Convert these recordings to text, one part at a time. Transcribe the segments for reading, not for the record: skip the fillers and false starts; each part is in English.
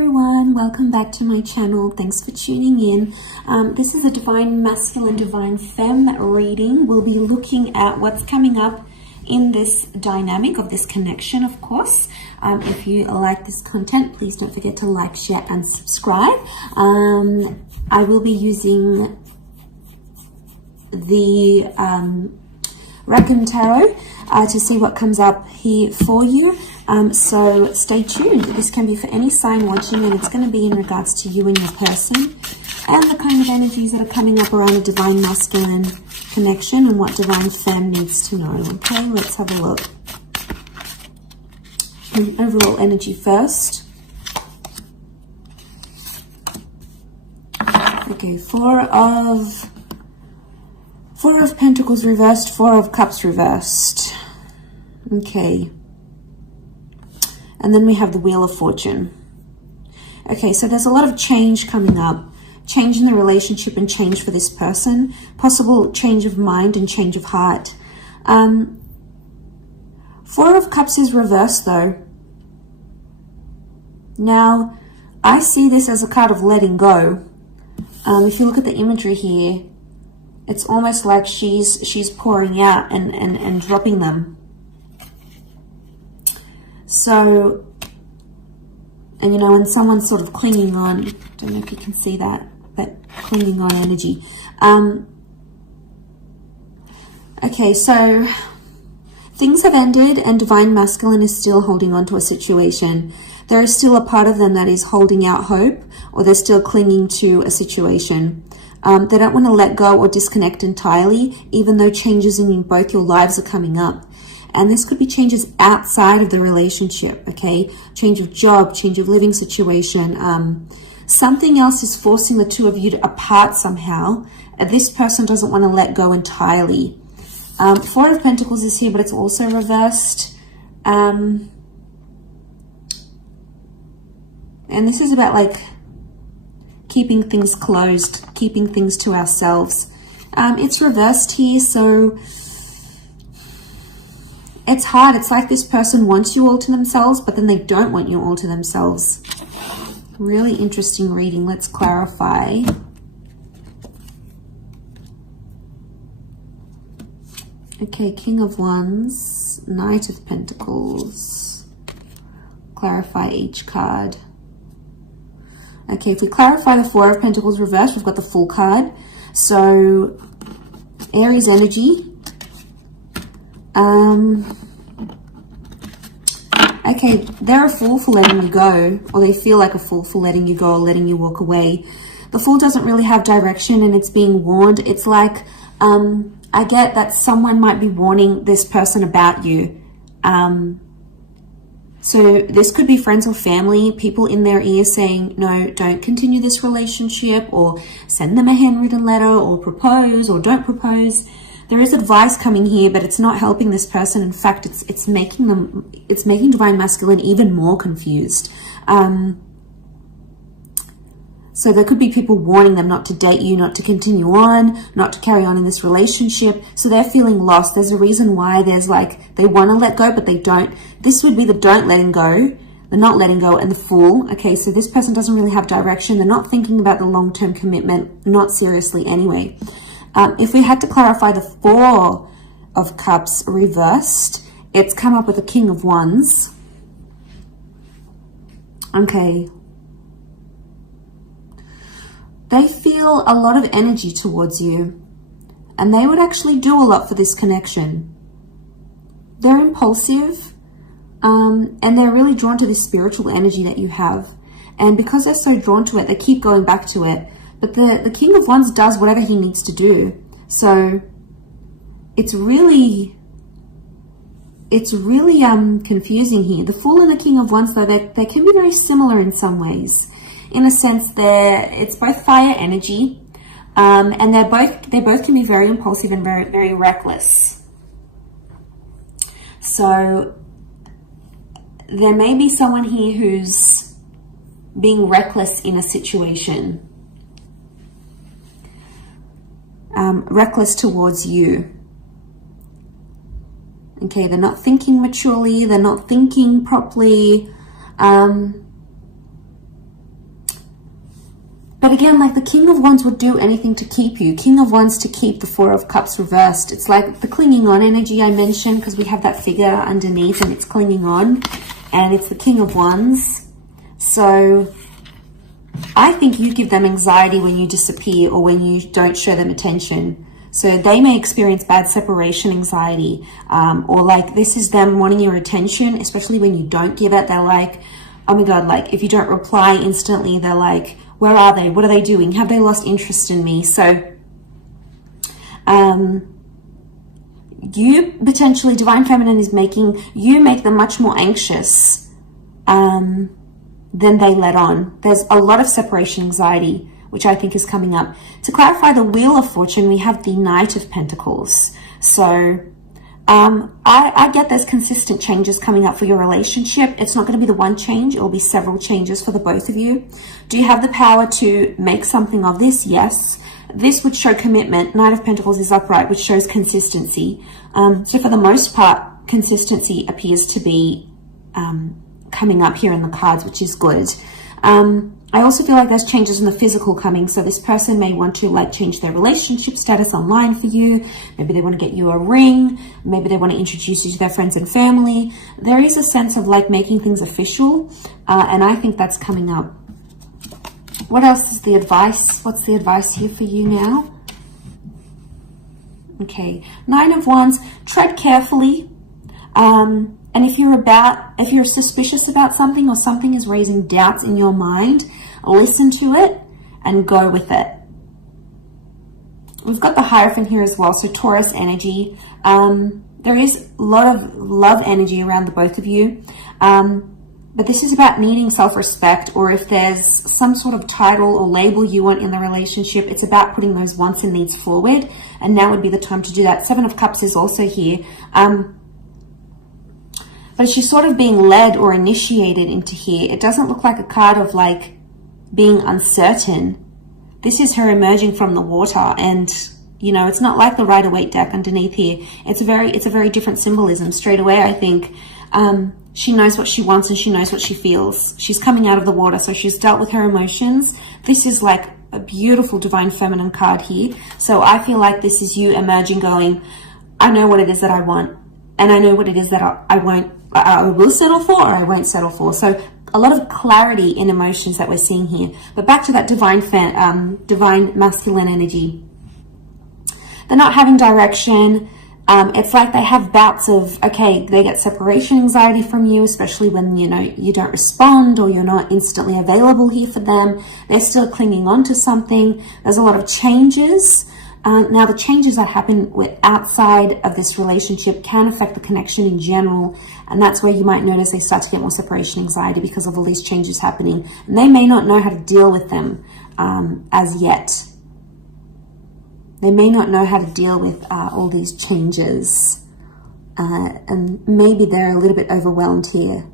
everyone, welcome back to my channel. Thanks for tuning in. This is a Divine Masculine, Divine Femme reading. We'll be looking at what's coming up in this dynamic of this connection, of course. If you like this content, please don't forget to like, share, and subscribe. I will be using the Reckon Tarot to see what comes up here for you. So stay tuned. This can be for any sign watching, and it's going to be in regards to you and your person and the kind of energies that are coming up around a Divine Masculine connection and what Divine Femme needs to know. Okay, let's have a look. Overall energy first. Okay, Four of Pentacles reversed, Four of Cups reversed. Okay. And then we have the Wheel of Fortune. Okay, so there's a lot of change coming up. Change in the relationship and change for this person. Possible change of mind and change of heart. Four of Cups is reversed though. Now, I see this as a card of letting go. If you look at the imagery here, it's almost like she's pouring out and dropping them. So, and you know, when someone's sort of clinging on, I don't know if you can see that clinging on energy. Okay, so things have ended and Divine Masculine is still holding on to a situation. There is still a part of them that is holding out hope, or they're still clinging to a situation. They don't want to let go or disconnect entirely, even though changes in both your lives are coming up. And this could be changes outside of the relationship, okay? Change of job, change of living situation. Something else is forcing the two of you apart somehow. This person doesn't want to let go entirely. Four of Pentacles is here, but it's also reversed. And this is about like keeping things closed, keeping things to ourselves. It's reversed here, so it's hard. It's like this person wants you all to themselves, but then they don't want you all to themselves. Really interesting reading. Let's clarify. Okay, King of Wands, Knight of Pentacles. Clarify each card. Okay, if we clarify the Four of Pentacles reversed, we've got the Fool card. So, Aries energy. Okay, they're a fool for letting you go, or they feel like a fool for letting you go or letting you walk away. The Fool doesn't really have direction and it's being warned. It's like, I get that someone might be warning this person about you. So this could be friends or family, people in their ear saying, no, don't continue this relationship, or send them a handwritten letter, or propose, or don't propose. There is advice coming here, but it's not helping this person. In fact, it's making Divine Masculine even more confused. So there could be people warning them not to date you, not to continue on, not to carry on in this relationship. So they're feeling lost. There's a reason why there's like, they want to let go, but they don't. This would be the don't letting go, the not letting go, and the Fool. Okay, so this person doesn't really have direction. They're not thinking about the long-term commitment, not seriously anyway. If we had to clarify the Four of Cups reversed, it's come up with a King of Wands. Okay. They feel a lot of energy towards you, and they would actually do a lot for this connection. They're impulsive, and they're really drawn to this spiritual energy that you have. And because they're so drawn to it, they keep going back to it. But the King of Wands does whatever he needs to do. So it's really confusing here. The Fool and the King of Wands, though, they can be very similar in some ways. In a sense, it's both fire energy, and they both can be very impulsive and very, very reckless. So there may be someone here who's being reckless in a situation. Reckless towards you. Okay, they're not thinking maturely, they're not thinking properly. But again, like the King of Wands would do anything to keep you. King of Wands to keep the Four of Cups reversed. It's like the clinging on energy I mentioned, because we have that figure underneath and it's clinging on. And it's the King of Wands. So I think you give them anxiety when you disappear or when you don't show them attention. So they may experience bad separation anxiety, or like this is them wanting your attention, especially when you don't give it. They're like, oh my God, like if you don't reply instantly, they're like, where are they? What are they doing? Have they lost interest in me? So you potentially, Divine Feminine is making you make them much more anxious than they let on. There's a lot of separation anxiety, which I think is coming up. To clarify the Wheel of Fortune, we have the Knight of Pentacles. So I get there's consistent changes coming up for your relationship. It's not going to be the one change. It will be several changes for the both of you. Do you have the power to make something of this? Yes. This would show commitment. Knight of Pentacles is upright, which shows consistency. So for the most part, consistency appears to be coming up here in the cards, which is good. I also feel like there's changes in the physical coming. So this person may want to like change their relationship status online for you. Maybe they want to get you a ring. Maybe they want to introduce you to their friends and family. There is a sense of like making things official. And I think that's coming up. What else is the advice? What's the advice here for you now? Okay. Nine of Wands. Tread carefully. And if you're suspicious about something or something is raising doubts in your mind, listen to it and go with it. We've got the Hierophant here as well, so Taurus energy. There is a lot of love energy around the both of you. But this is about needing self-respect, or if there's some sort of title or label you want in the relationship, it's about putting those wants and needs forward. And now would be the time to do that. Seven of Cups is also here. But she's sort of being led or initiated into here. It doesn't look like a card of like being uncertain. This is her emerging from the water, and you know, it's not like the Rider-Waite deck underneath here. It's a very different symbolism. Straight away, I think she knows what she wants and she knows what she feels. She's coming out of the water, so she's dealt with her emotions. This is like a beautiful Divine Feminine card here. So I feel like this is you emerging, going, I know what it is that I want, and I know what it is that I will settle for, or I won't settle for. So a lot of clarity in emotions that we're seeing here. But back to that divine masculine energy. They're not having direction. It's like they have bouts of, okay, they get separation anxiety from you, especially when, you know, you don't respond or you're not instantly available here for them. They're still clinging on to something. There's a lot of changes. Now, the changes that happen outside of this relationship can affect the connection in general. And that's where you might notice they start to get more separation anxiety because of all these changes happening. And they may not know how to deal with them as yet. They may not know how to deal with all these changes. And maybe they're a little bit overwhelmed here.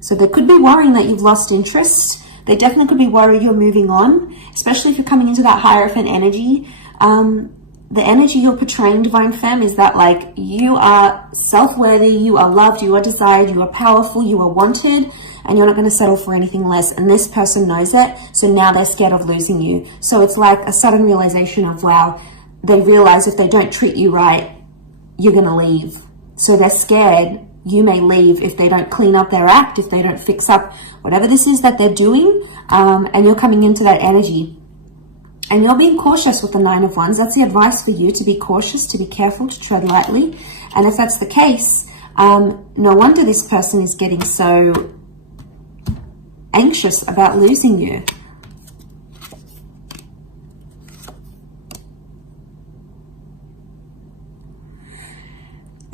So they could be worrying that you've lost interest. They definitely could be worried you're moving on, especially if you're coming into that Hierophant energy. The energy you're portraying, Divine Femme, is that like you are self-worthy, you are loved, you are desired, you are powerful, you are wanted, and you're not going to settle for anything less. And this person knows it, so now they're scared of losing you. So it's like a sudden realization of, wow, they realize if they don't treat you right, you're going to leave. So they're scared you may leave if they don't clean up their act, if they don't fix up whatever this is that they're doing, and you're coming into that energy. And you're being cautious with the Nine of Wands. That's the advice for you, to be cautious, to be careful, to tread lightly. And if that's the case, no wonder this person is getting so anxious about losing you.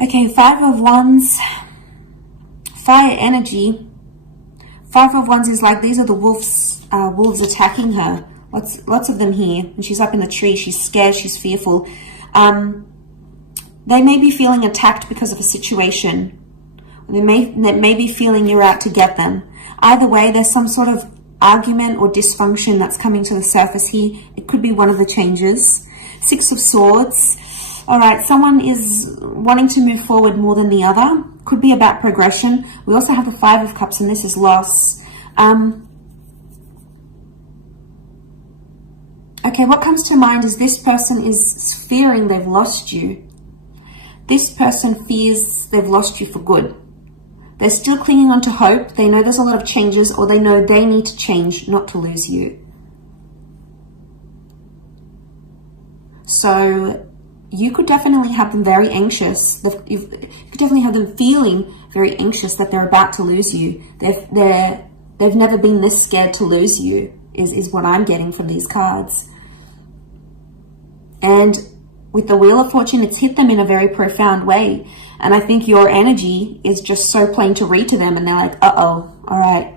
Okay, Five of Wands, fire energy. Five of Wands is like, these are the wolves attacking her. Lots of them here. And she's up in the tree. She's scared. She's fearful. They may be feeling attacked because of a situation. They may be feeling you're out to get them. Either way, there's some sort of argument or dysfunction that's coming to the surface here. It could be one of the changes. Six of Swords. All right, someone is wanting to move forward more than the other. Could be about progression. We also have the Five of Cups, and this is loss. Okay, what comes to mind is this person is fearing they've lost you. This person fears they've lost you for good. They're still clinging on to hope. They know there's a lot of changes, or they know they need to change not to lose you. So you could definitely have them very anxious. You could definitely have them feeling very anxious that they're about to lose you. They've never been this scared to lose you, is what I'm getting from these cards. And with the Wheel of Fortune, it's hit them in a very profound way. And I think your energy is just so plain to read to them. And they're like, uh-oh, all right.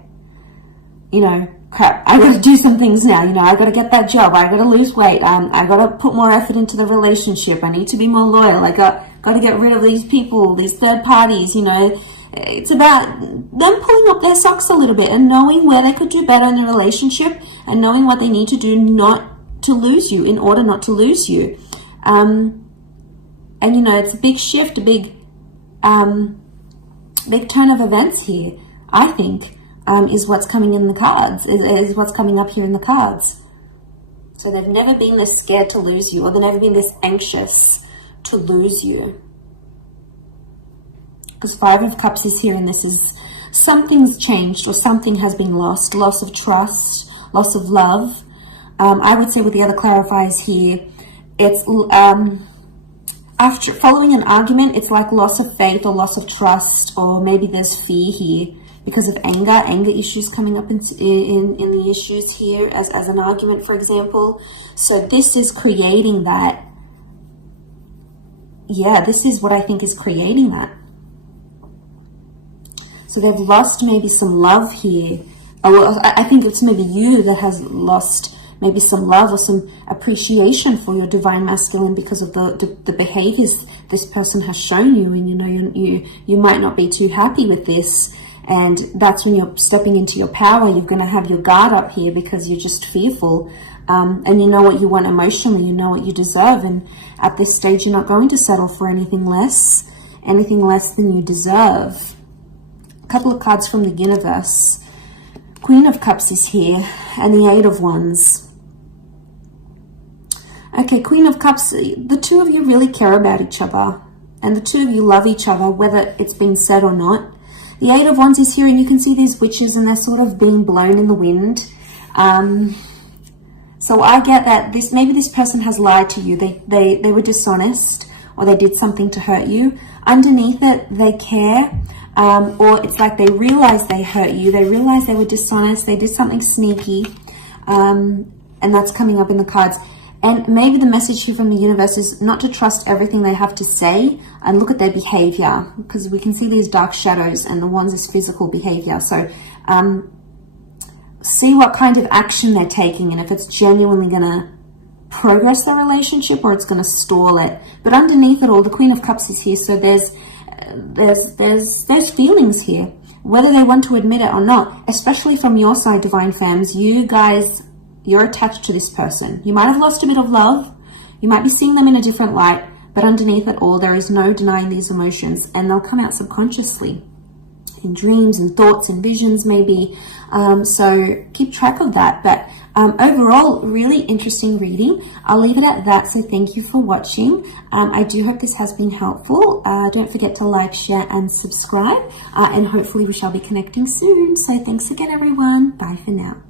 You know, crap, I got to do some things now. You know, I got to get that job. I got to lose weight. I got to put more effort into the relationship. I need to be more loyal. I got to get rid of these people, these third parties, you know. It's about them pulling up their socks a little bit and knowing where they could do better in the relationship and knowing what they need to do not to lose you, in order not to lose you. And, you know, it's a big shift, a big turn of events here, I think, is what's coming in the cards, is what's coming up here in the cards. So they've never been this scared to lose you, or they've never been this anxious to lose you. Because Five of Cups is here, and this is something's changed, or something has been lost. Loss of trust, loss of love. I would say with the other clarifiers here, it's after following an argument, it's like loss of faith or loss of trust, or maybe there's fear here because of anger issues coming up in the issues here as an argument, for example. So this is creating that. Yeah, this is what I think is creating that. So they've lost maybe some love here. Or I think it's maybe you that has lost maybe some love or some appreciation for your divine masculine because of the behaviors this person has shown you. And, you know, you might not be too happy with this. And that's when you're stepping into your power. You're going to have your guard up here because you're just fearful. And you know what you want emotionally. You know what you deserve. And at this stage, you're not going to settle for anything less than you deserve. A couple of cards from the universe. Queen of Cups is here, and the Eight of Wands. Okay, Queen of Cups, the two of you really care about each other, and the two of you love each other, whether it's been said or not. The Eight of Wands is here, and you can see these witches, and they're sort of being blown in the wind. So I get that maybe this person has lied to you. They were dishonest, or they did something to hurt you. Underneath it, they care. Or it's like they realize they hurt you. They realize they were dishonest. They did something sneaky. And that's coming up in the cards. And maybe the message here from the universe is not to trust everything they have to say and look at their behavior, because we can see these dark shadows, and the Wands is physical behavior. So see what kind of action they're taking, and if it's genuinely going to progress the relationship or it's going to stall it. But underneath it all, the Queen of Cups is here. So there's feelings here, whether they want to admit it or not, especially from your side, divine femmes. You guys, you're attached to this person. You might have lost a bit of love. You might be seeing them in a different light, but underneath it all, there is no denying these emotions, and they'll come out subconsciously in dreams and thoughts and visions maybe. So keep track of that. But overall, really interesting reading. I'll leave it at that. So thank you for watching. I do hope this has been helpful. Don't forget to like, share, and subscribe. And hopefully we shall be connecting soon. So thanks again, everyone. Bye for now.